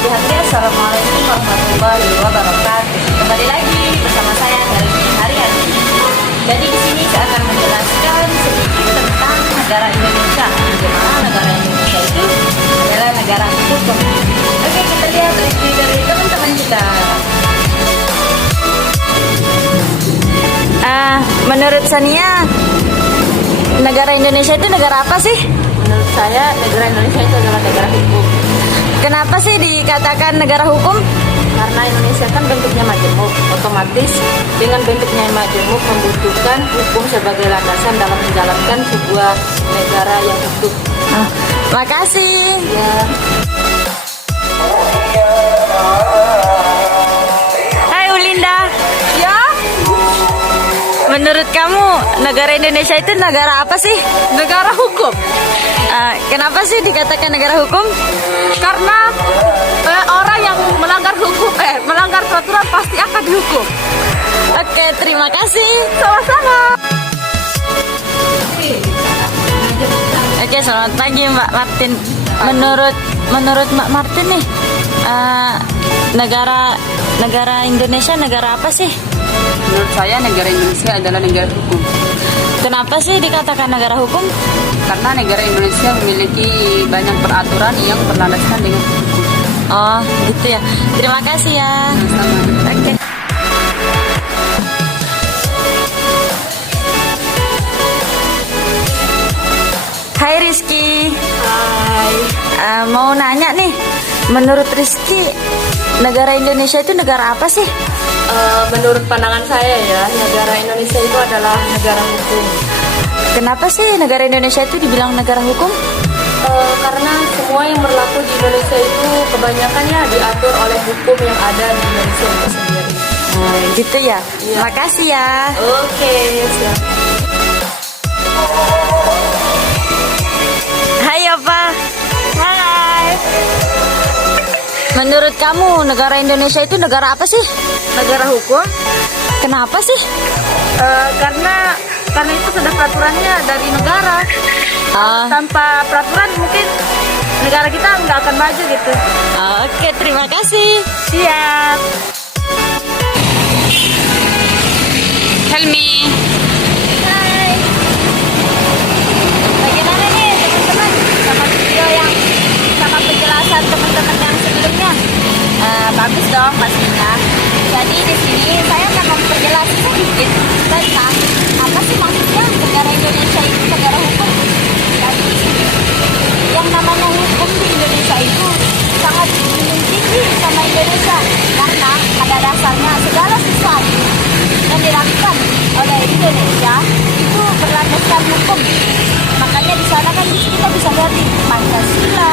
Pagi hari, Assalamualaikum warahmatullahi wabarakatuh. Kembali lagi bersama saya Helmi Harian. Jadi di sini saya akan menjelaskan sedikit tentang negara Indonesia. Bagaimana negara Indonesia itu adalah negara hukum. Oke, kita lihat review dari teman-teman kita. Menurut Sania, negara Indonesia itu negara apa sih? Menurut saya negara Indonesia itu adalah negara hukum. Kenapa sih dikatakan negara hukum? Karena Indonesia kan bentuknya majemuk, otomatis dengan bentuknya majemuk membutuhkan hukum sebagai landasan dalam menjalankan sebuah negara yang utuh. Makasih. Ya. Hai Ulinda. Ya, Menurut kamu negara Indonesia itu negara apa sih? negara hukum. Kenapa sih dikatakan negara hukum? Karena orang yang melanggar hukum, melanggar peraturan pasti akan dihukum. Oke, terima kasih. Sama-sama. Oke, selamat pagi Mbak Martin. Menurut Mbak Martin nih, negara Indonesia negara apa sih? Menurut saya negara Indonesia adalah negara hukum. Kenapa sih dikatakan negara hukum? Karena negara Indonesia memiliki banyak peraturan yang berlandaskan dengan hukum. Oh, gitu ya. Terima kasih ya. Oke. Hai Rizky. Hai. Mau nanya nih, menurut Rizky, negara Indonesia itu negara apa sih? Menurut pandangan saya ya, negara Indonesia itu adalah negara hukum. Kenapa sih negara Indonesia itu dibilang negara hukum? Karena semua yang berlaku di Indonesia itu kebanyakannya diatur oleh hukum yang ada di Indonesia itu sendiri. Gitu ya. Iya. Makasih ya. Oke, siap. Hai Opa. Hai. Menurut kamu negara Indonesia itu negara apa sih? Negara hukum? Kenapa sih? Karena itu sudah peraturannya dari negara. Tanpa peraturan mungkin negara kita nggak akan maju gitu. Oke, terima kasih. Siap. Helmi. Hai. Bagaimana nih teman-teman sama video yang sama penjelasan teman-teman yang sebelumnya? Bagus dong pastinya. Jadi di sini saya akan memperjelas sedikit tentang apa sih maksudnya negara Indonesia itu negara hukum. Jadi yang namanya hukum di Indonesia itu sangat tinggi sama Indonesia karena pada dasarnya segala sesuatu yang dilakukan oleh Indonesia itu berlandaskan hukum. Makanya di sana kan kita bisa lihat di Pancasila,